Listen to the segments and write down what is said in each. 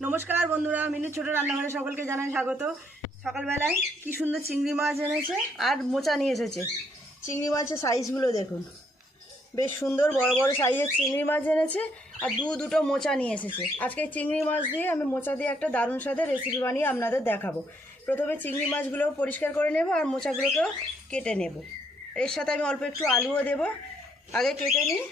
নমস্কার বন্ধুরা, মিনু ছোট রান্নাঘরে সকলকে জানাই স্বাগত। সকালবেলায় কি সুন্দর চিংড়ি মাছ এনেছে আর মোচা নিয়ে এসেছে। চিংড়ি মাছের সাইজগুলো দেখুন, বেশ সুন্দর বড় বড় সাইজের চিংড়ি মাছ এনেছে আর দুটো মোচা নিয়ে এসেছে। আজকে চিংড়ি মাছ দিয়ে আমি মোচা দিয়ে একটা দারুণ স্বাদের রেসিপি বানিয়ে আপনাদের দেখাবো। প্রথমে চিংড়ি মাছগুলো পরিষ্কার করে নেব আর মোচাগুলোকেও কেটে নেব। এর সাথে আমি অল্প একটু আলুও দেব। আগে কেটে নিই,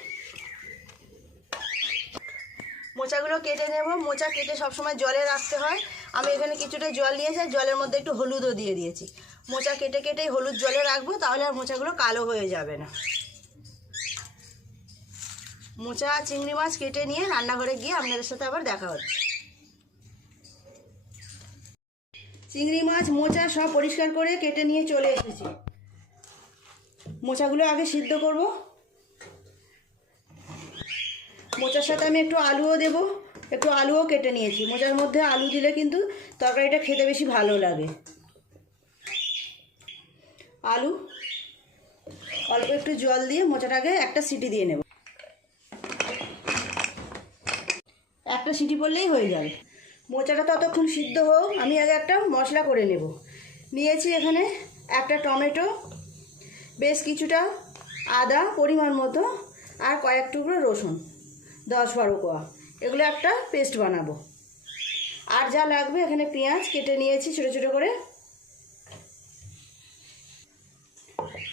মোচাগুলো কেটে নেব। মোচা কেটে সবসময় জলে রাখতে হয়। আমি এখানে কিছুটা জল নিয়েছি, জলের মধ্যে একটু হলুদও দিয়ে দিয়েছি। মোচা কেটে কেটে হলুদ জলে রাখবো, তাহলে আর মোচাগুলো কালো হয়ে যাবে না। মোচা চিংড়ি মাছ কেটে নিয়ে রান্নাঘরে গিয়ে আপনাদের সাথে আবার দেখা হচ্ছে। চিংড়ি মাছ মোচা সব পরিষ্কার করে কেটে নিয়ে চলে এসেছি। মোচাগুলো আগে সিদ্ধ করব। মোচার সাথে আমি একটু আলুও দেব, একটু আলুও কেটে নিয়েছি। মোচার মধ্যে আলু দিলে কিন্তু তরকারিটা খেতে বেশি ভালো লাগে। আলু অল্প একটু জল দিয়ে মোচাটাকে একটা সিটি দিয়ে নেব। একটা সিটি পড়লেই হয়ে যাবে। মোচাটা ততক্ষণ সিদ্ধ হোক, আমি আগে একটা মশলা করে নেব। নিয়েছি এখানে একটা টমেটো, বেশ কিছুটা আদা পরিমাণ মতো, আর কয়েক টুকরো রসুন, 10-12 কোয়া। এগুলো একটা পেস্ট বানাবো। আর যা লাগবে, এখানে পেঁয়াজ কেটে নিয়েছি ছোটো ছোটো করে।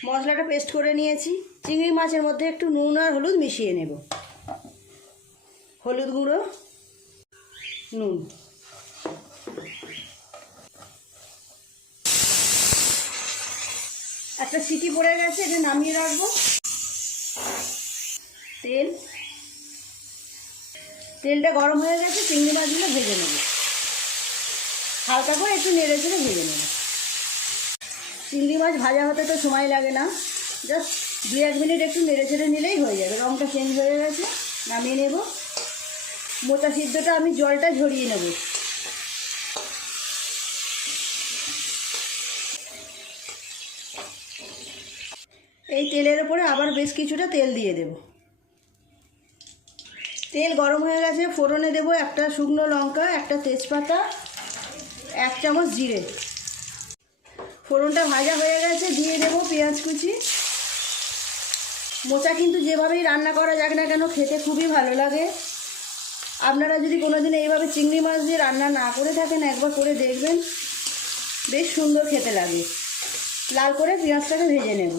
মশলাটা পেস্ট করে নিয়েছি। চিংড়ি মাছের মধ্যে একটু নুন আর হলুদ মিশিয়ে নেব। হলুদ গুঁড়ো, নুন, একটা সিটি পড়ে গেছে, এটা নামিয়ে রাখবো। তেলটা গরম হয়ে গেছে, চিংড়ি মাছগুলো ভেজে নেব। হালকা করে একটু নেড়ে চেড়ে ভেজে নেব। চিংড়ি মাছ ভাজা হতে তো সময় লাগে না, জাস্ট 2-1 মিনিট একটু নেড়ে চেড়ে নিলেই হয়ে যাবে। রঙটা চেঞ্জ হয়ে গেছে, নামিয়ে নেব। মোচা সিদ্ধটা আমি জলটা ঝরিয়ে নেব। এই তেলের ওপরে আবার বেশ কিছুটা তেল দিয়ে দেব। তেল গরম হয়ে গেছে, ফোড়নে দেব একটা শুকনো লঙ্কা, একটা তেজপাতা, 1 চামচ জিরে। ফোড়নটা ভাজা হয়ে গেছে, দিয়ে দেব পেঁয়াজ কুচি। মোচা কিন্তু যেভাবেই রান্না করা যাক না কেন, খেতে খুবই ভালো লাগে। আপনারা যদি কোনোদিন এইভাবে চিংড়ি মাছ দিয়ে রান্না না করে থাকেন, একবার করে দেখবেন, বেশ সুন্দর খেতে লাগে। লাল করে পেঁয়াজটাকে ভেজে নেব।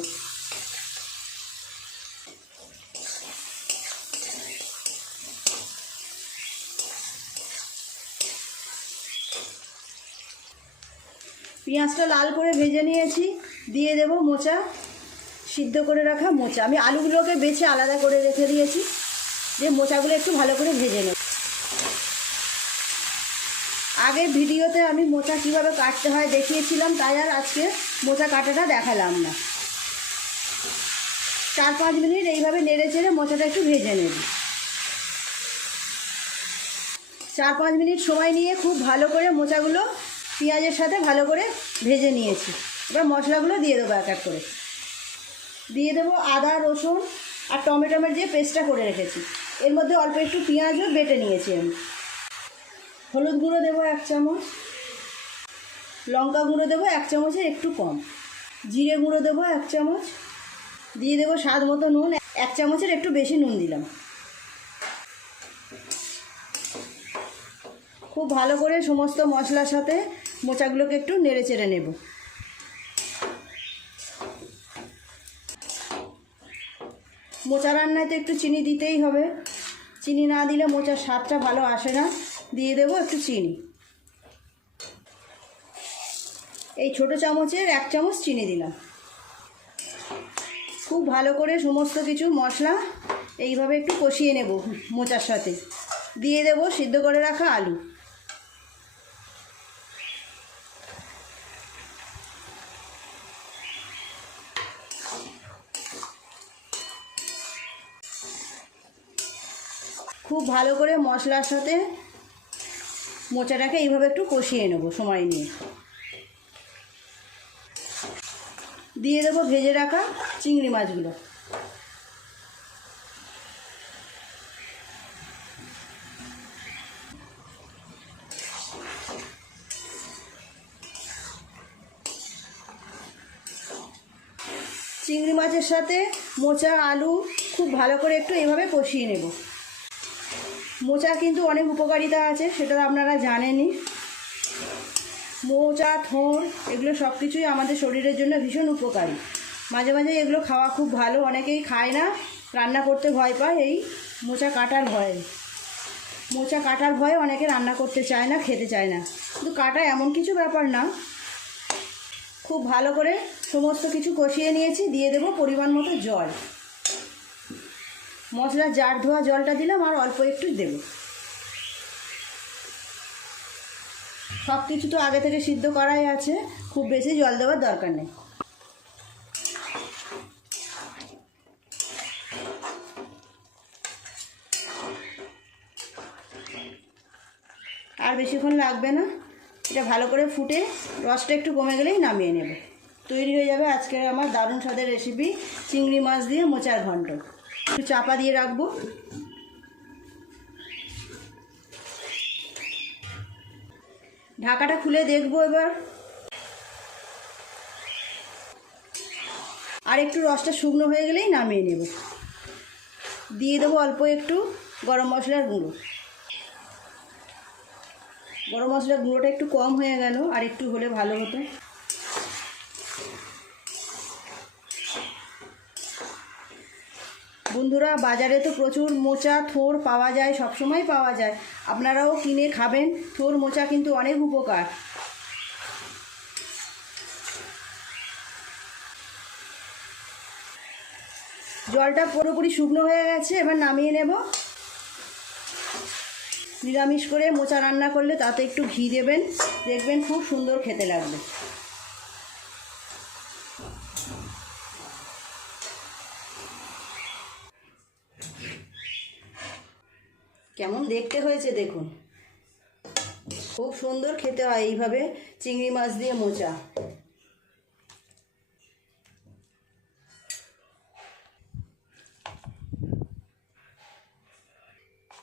পেঁয়াজটা লাল করে ভেজে নিয়েছি, দিয়ে দেব মোচা, সিদ্ধ করে রাখা মোচা। আমি আলুগুলোকে বেছে আলাদা করে রেখে দিয়েছি, দিয়ে মোচাগুলো একটু ভালো করে ভেজে নেব। আগের ভিডিওতে আমি মোচা কীভাবে কাটতে হয় দেখিয়েছিলাম, তাই আর আজকে মোচা কাটাটা দেখালাম না। 4-5 মিনিট এইভাবে নেড়ে চেড়ে মোচাটা একটু ভেজে নেব। 4-5 মিনিট সময় নিয়ে খুব ভালো করে মোচাগুলো পেঁয়াজের সাথে ভালো করে ভেজে নিয়েছি। এবার মশলাগুলো দিয়ে দেবো এক এক করে। দিয়ে দেবো আদা, রসুন আর টমেটোমের যে পেস্টটা করে রেখেছি। এর মধ্যে অল্প একটু পেঁয়াজও বেটে নিয়েছি আমি। হলুদ গুঁড়ো দেবো 1 চামচ, লঙ্কা গুঁড়ো দেবো 1 চামচের একটু কম, জিরে গুঁড়ো দেবো 1 চামচ, দিয়ে দেবো স্বাদ মতো নুন, 1 চামচের একটু বেশি নুন দিলাম। খুব ভালো করে সমস্ত মশলার সাথে মোচাগুলোকে একটু নেড়ে চেড়ে নেব। মোচা রান্নায় তো একটু চিনি দিতেই হবে, চিনি না দিলে মোচার স্বাদটা ভালো আসে না। দিয়ে দেবো একটু চিনি। এই ছোটো চামচের 1 চামচ চিনি দিলাম। খুব ভালো করে সমস্ত কিছু মশলা এইভাবে একটু কষিয়ে নেব মোচার সাথে। দিয়ে দেব সিদ্ধ করে রাখা আলু। খুব ভালো করে মশলার সাথে মোচাটাকে এইভাবে একটু কষিয়ে নেব সময় নিয়ে। দিয়ে দেবো ভেজে রাখা চিংড়ি মাছগুলো। চিংড়ি মাছের সাথে মোচা আলু খুব ভালো করে একটু এইভাবে কষিয়ে নেব। মোচা কিন্তু অনেক উপকারিতা আছে, সেটা আপনারা জানেনই। মোচা, থোড় এগুলো সব কিছুই আমাদের শরীরের জন্য ভীষণ উপকারী। মাঝে মাঝে এগুলো খাওয়া খুব ভালো। অনেকেই খায় না, রান্না করতে ভয় পায় এই মোচা কাটার ভয়ে। মোচা কাটার ভয়ে অনেকে রান্না করতে চায় না, খেতে চায় না। কিন্তু কাটা এমন কিছু ব্যাপার না। খুব ভালো করে সমস্ত কিছু কষিয়ে নিয়েছি। দিয়ে দেবো পরিমাণ মতো জল। মশলার জার ধোয়া জলটা দিলাম, আর অল্প একটু দেব। সব কিছু তো আগে থেকে সিদ্ধ করাই আছে, খুব বেশি জল দেওয়ার দরকার নেই। আর বেশিক্ষণ লাগবে না, এটা ভালো করে ফুটে রসটা একটু কমে গেলেই নামিয়ে নেব। তৈরি হয়ে যাবে আজকের আমার দারুণ স্বাদের রেসিপি, চিংড়ি মাছ দিয়ে মোচার ঘন্ট। একটু চাপা দিয়ে রাখবো। ঢাকাটা খুলে দেখবো এবার। আর একটু রসটা শুকনো হয়ে গেলেই নামিয়ে নেব। দিয়ে দেবো অল্প একটু গরম মশলার গুঁড়ো। গরম মশলার গুঁড়োটা একটু কম হয়ে গেল, আর একটু হলে ভালো হতো। বন্ধুরা, বাজারে তো প্রচুর মোচা, থোড় পাওয়া যায়, সবসময় পাওয়া যায়। আপনারাও কিনে খাবেন। থোড়, মোচা কিন্তু অনেক উপকার। জলটা পুরোপুরি শুকনো হয়ে গেছে, এবার নামিয়ে নেব। নিরামিষ করে মোচা রান্না করলে তাতে একটু ঘি দেবেন, দেখবেন খুব সুন্দর খেতে লাগবে। কেমন দেখতে হয়েছে দেখুন, খুব সুন্দর খেতে হয় এইভাবে চিংড়ি মাছ দিয়ে মোচা।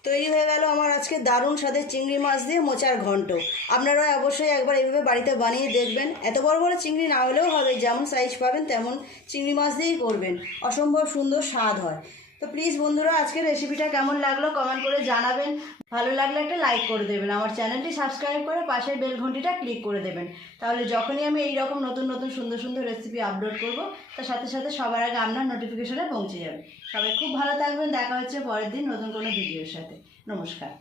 তৈরি হয়ে গেল আমার আজকে দারুণ স্বাদের চিংড়ি মাছ দিয়ে মোচার ঘন্ট। আপনারা অবশ্যই একবার এইভাবে বাড়িতে বানিয়ে দেখবেন। এত বড় বড় চিংড়ি না হলেও হবে, যেমন সাইজ পাবেন তেমন চিংড়ি মাছ দিয়েই করবেন, অসম্ভব সুন্দর স্বাদ হয়। তো প্লিজ বন্ধুরা, আজকের রেসিপিটা কেমন লাগলো কমেন্ট করে জানাবেন। ভালো লাগলে একটা লাইক করে দেবেন, আমার চ্যানেলটি সাবস্ক্রাইব করে পাশের বেল ঘন্টিটা ক্লিক করে দেবেন। তাহলে যখনই আমি এই রকম নতুন নতুন সুন্দর সুন্দর রেসিপি আপলোড করব, তার সাথে সাথে সবার আগে আপনার নোটিফিকেশনে পৌঁছে যাবে। সবাই খুব ভালো থাকবেন। দেখা হচ্ছে পরের দিন নতুন কোনো ভিডিওর সাথে। নমস্কার।